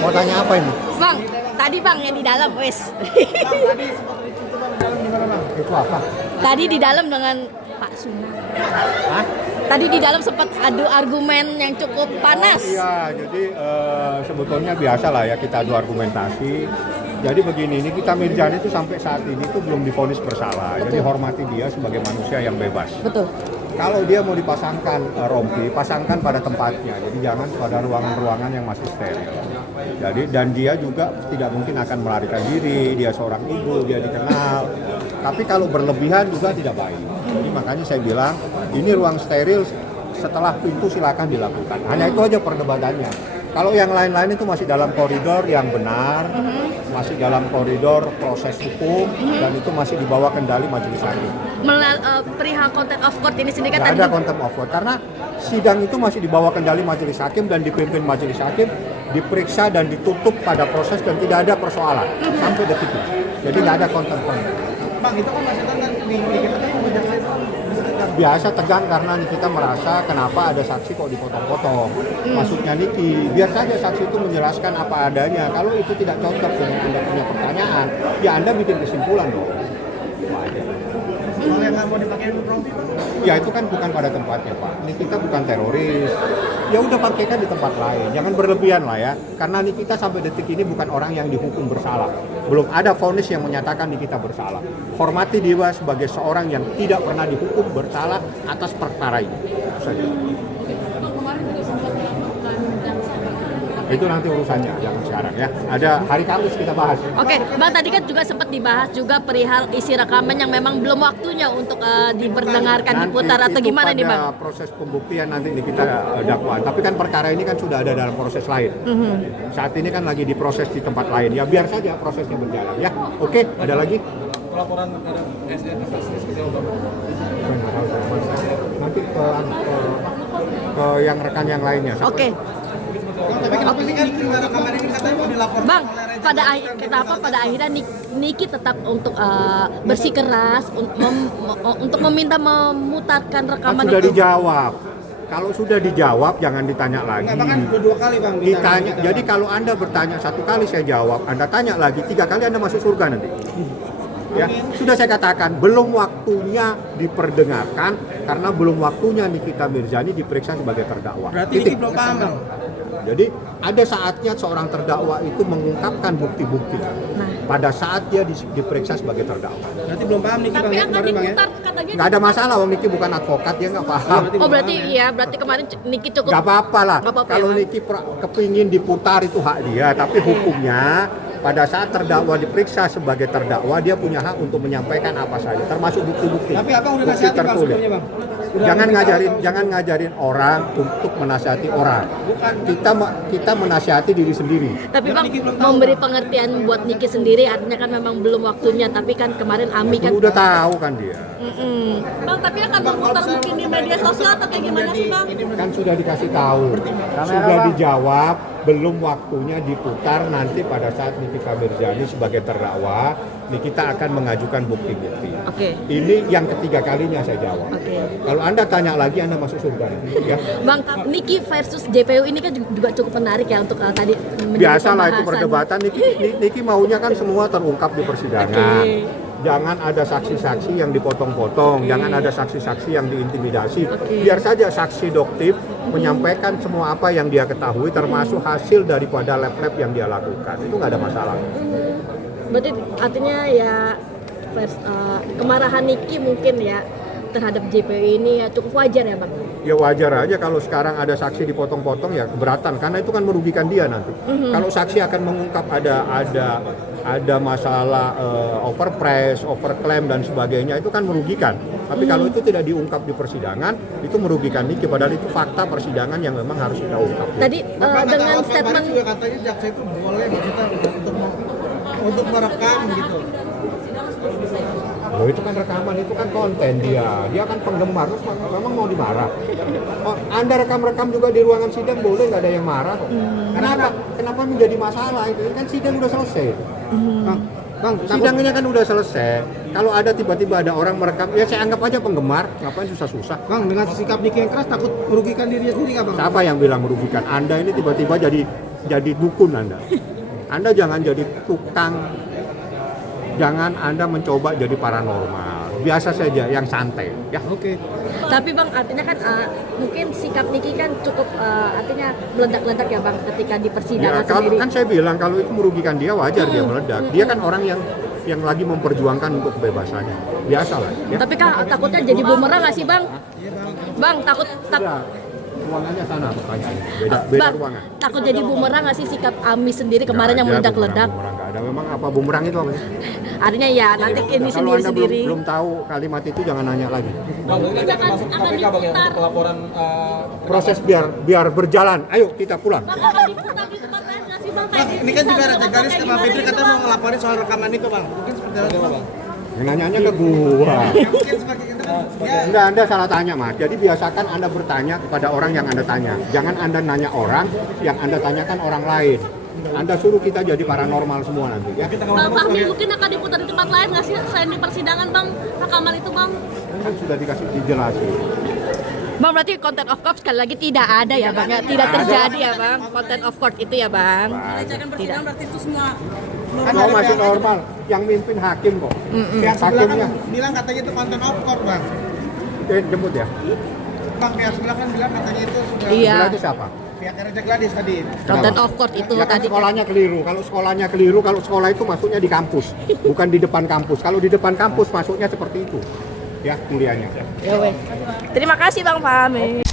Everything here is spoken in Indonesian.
Mau tanya apa ini? Bang, tadi bang yang di dalam, wes. Itu apa? Tadi di dalam dengan Pak Sunang. Hah? Tadi di dalam sempat adu argumen yang cukup panas. Oh, iya, jadi sebetulnya biasa lah ya kita adu argumentasi. Jadi begini, Nikita Mirzani itu sampai saat ini itu belum divonis bersalah. Jadi hormati dia sebagai manusia yang bebas. Betul. Kalau dia mau dipasangkan rompi, pasangkan pada tempatnya. Jadi jangan pada ruangan-ruangan yang masih steril. Jadi dan dia juga tidak mungkin akan melarikan diri. Dia seorang ibu, dia dikenal. Tapi kalau berlebihan juga tidak baik. Jadi makanya saya bilang ini ruang steril setelah pintu silakan dilakukan. Hanya itu aja perdebatannya. Kalau yang lain-lain itu masih dalam koridor yang benar, masih dalam koridor proses hukum, dan itu masih di bawah kendali majelis hakim. Perihal content of court ini sendiri kan Tidak tadi ada contempt of court karena sidang itu masih di bawah kendali majelis hakim dan dipimpin majelis hakim, diperiksa dan ditutup pada proses dan tidak ada persoalan sampai detik ini. Jadi tidak ada contempt of court. Bang, itu kan masih tegang di kita kan jaksa itu Biasa tegang karena kita merasa kenapa ada saksi kok dipotong-potong. Maksudnya Niki, biar saja saksi itu menjelaskan apa adanya. Kalau itu tidak cocok dengan Anda punya pertanyaan, ya Anda bikin kesimpulan dong. soal yang nggak mau dipakai rompi, Bang. Ya itu kan bukan pada tempatnya Pak. Nikita bukan teroris. Ya udah pakaikan di tempat lain. Jangan berlebihan lah ya. Karena Nikita sampai detik ini bukan orang yang dihukum bersalah. Belum ada vonis yang menyatakan Nikita bersalah. Hormati dia sebagai seorang yang tidak pernah dihukum bersalah atas perkara ini. Itu saja. Itu nanti urusannya, jangan sekarang ya. Ada hari Kamis kita bahas. Oke, Bang tadi kan juga sempat dibahas juga perihal isi rekaman yang memang belum waktunya untuk diperdengarkan, Nanti diputar atau itu gimana nih pada Bang? proses pembuktian nanti ini kita dakwaan. Tapi kan perkara ini kan sudah ada dalam proses lain. Saat ini kan lagi diproses di tempat lain. Ya biar saja prosesnya berjalan ya. Oke, ada lagi? Pelaporan terhadap SN seperti apa? Nanti ke yang rekan yang lainnya. Oke. Tapi kenapa sih kan rekaman ini katanya mau dilaporkan Bang, oleh Reza? kenapa pada akhirnya Niki tetap untuk bersikeras untuk meminta memutarkan Kan rekaman sudah itu? dijawab. Kalau sudah dijawab jangan ditanya lagi. Nggak, Bang, kan dua kali, Bang. Ditanya. Jadi kalau Anda bertanya satu kali saya jawab, Anda tanya lagi 3 kali Anda masuk surga nanti. Ya, sudah saya katakan belum waktunya diperdengarkan karena belum waktunya Nikita Mirzani diperiksa sebagai terdakwa. Berarti Titik. Niki belum paham, Bang. Jadi ada saatnya seorang terdakwa itu mengungkapkan bukti-bukti pada saat dia diperiksa sebagai terdakwa. Berarti belum paham Niki, Bang. Tapi Ya, akan kemarin, Bang, ya. diputar katanya. Nggak ada masalah, Wong Niki bukan advokat, dia nggak paham. Oh berarti iya, berarti kemarin Niki cukup. Nggak apa-apa lah. Nggak apa-apa Kalau ya, Niki kepingin diputar itu hak dia, tapi hukumnya pada saat terdakwa diperiksa sebagai terdakwa dia punya hak untuk menyampaikan apa saja, termasuk bukti-bukti. Tapi Abang udah Bukti nasihatin, Bang, tertulis. sebelumnya, Bang. Udah- Jangan ngajarin orang untuk menasihati orang. Kita menasihati diri sendiri. Tapi Biar Bang Niki belum tahu, memberi Bang. pengertian buat Niki sendiri artinya kan memang belum waktunya. Tapi kan kemarin Ami kan. Udah tahu kan dia. Bang tapi akan memutar mungkin di media sosial atau kayak gimana sih Bang? Kan sudah dikasih tahu, sudah dijawab, belum waktunya diputar nanti pada saat Nikita Mirzani sebagai terdakwa, Nikita akan mengajukan bukti-bukti. Oke. Ini yang ketiga kalinya saya jawab. Oke. Kalau Anda tanya lagi, Anda masuk surga. Ya. Bang, Niki versus JPU ini kan juga cukup menarik ya untuk tadi menjadi Biasalah itu pembahasan. perdebatan. Niki maunya kan semua terungkap di persidangan. Oke. Jangan ada saksi-saksi yang dipotong-potong, jangan ada saksi-saksi yang diintimidasi. Oke. Biar saja saksi doktif menyampaikan semua apa yang dia ketahui, termasuk hasil daripada lab-lab yang dia lakukan. Itu nggak ada masalah. Berarti artinya ya kemarahan Niki mungkin ya terhadap JPU ini ya cukup wajar ya Bang? Ya wajar aja kalau sekarang ada saksi dipotong-potong ya keberatan, karena itu kan merugikan dia nanti. Kalau saksi akan mengungkap ada masalah overpress, overclaim dan sebagainya, itu kan merugikan. Tapi kalau itu tidak diungkap di persidangan, itu merugikan Niki, padahal itu fakta persidangan yang memang harus kita ungkap. Tadi dengan Kemarin statement juga katanya jaksa itu boleh maksudnya untuk merekam gitu. Oh, itu kan rekaman, itu kan konten dia kan penggemar, terus memang mau dimarah. Oh, Anda rekam-rekam juga di ruangan sidang boleh, nggak ada yang marah kok. Kenapa menjadi masalah itu? Kan sidang udah selesai. Bang, Bang, takut Sidangnya kan udah selesai. Kalau ada tiba-tiba ada orang merekam, ya saya anggap aja penggemar. Ngapain susah-susah? Bang, dengan sikap Niki yang keras takut merugikan dirinya sendiri nggak bang? Siapa yang bilang merugikan? Anda ini tiba-tiba jadi dukun Anda. Anda jangan jadi tukang. Jangan Anda mencoba jadi paranormal. Biasa saja, yang santai. Ya. Oke. Tapi bang, artinya kan mungkin sikap Niki kan cukup artinya meledak-ledak ya bang ketika di Ya, persidangan sendiri. kan saya bilang kalau itu merugikan dia wajar dia meledak. Dia kan orang yang lagi memperjuangkan untuk kebebasannya. Biasalah. Ya. Tapi kan takutnya jadi bumerang nggak sih bang? Bang takut Ya, ruangannya sana pertanyaannya. Beda bang, ruangan. takut jadi bumerang nggak sih sikap Ami sendiri kemarin yang Nggak ada meledak-ledak? bumerang, nggak ada. Memang apa bumerang itu apa sih? Artinya ya nanti ini Kalau Anda sendiri-sendiri. belum tahu kalimat itu jangan nanya lagi. Bang, ini akan masuk KPK bang ya untuk pelaporan Proses biar berjalan. Ayo kita pulang. Bang akan diputar di tempat lain nggak sih bang? Bang, ini kan juga Raja Galis sama Fitri kata mau ngelaporin soal rekaman itu bang. Mungkin seperti apa bang? Nanyanya ke gua. Ya mungkin sebagai itu kan. Ya. Enggak, Anda salah tanya, Mas. Jadi biasakan Anda bertanya kepada orang yang Anda tanya. Jangan Anda nanya orang yang Anda tanyakan orang lain. Anda suruh kita jadi paranormal semua nanti ya. Bang Fahmi mungkin akan diputar di tempat lain nggak sih selain di persidangan bang rekaman itu bang? Kan sudah dikasih dijelasin. Bang berarti content of court sekali lagi tidak ada ya bang ya? Tidak terjadi ya bang content of court itu ya bang? Tidak. berarti itu semua. Kan masih normal. Yang mimpin hakim kok. Pihak sebelah kan Hakimnya bilang katanya itu konten of court bang. jemput ya. Bang pihak sebelah kan bilang katanya itu sudah. Iya. Sebelah itu siapa? Pihak Raja Gladys tadi. Content of court itu Ya kan tadi. sekolahnya keliru. Kalau sekolahnya keliru, kalau sekolah itu masuknya di kampus, bukan di depan kampus. Kalau di depan kampus masuknya seperti itu. Ya, kuliahnya. Ya wes. Terima kasih bang Fahmi.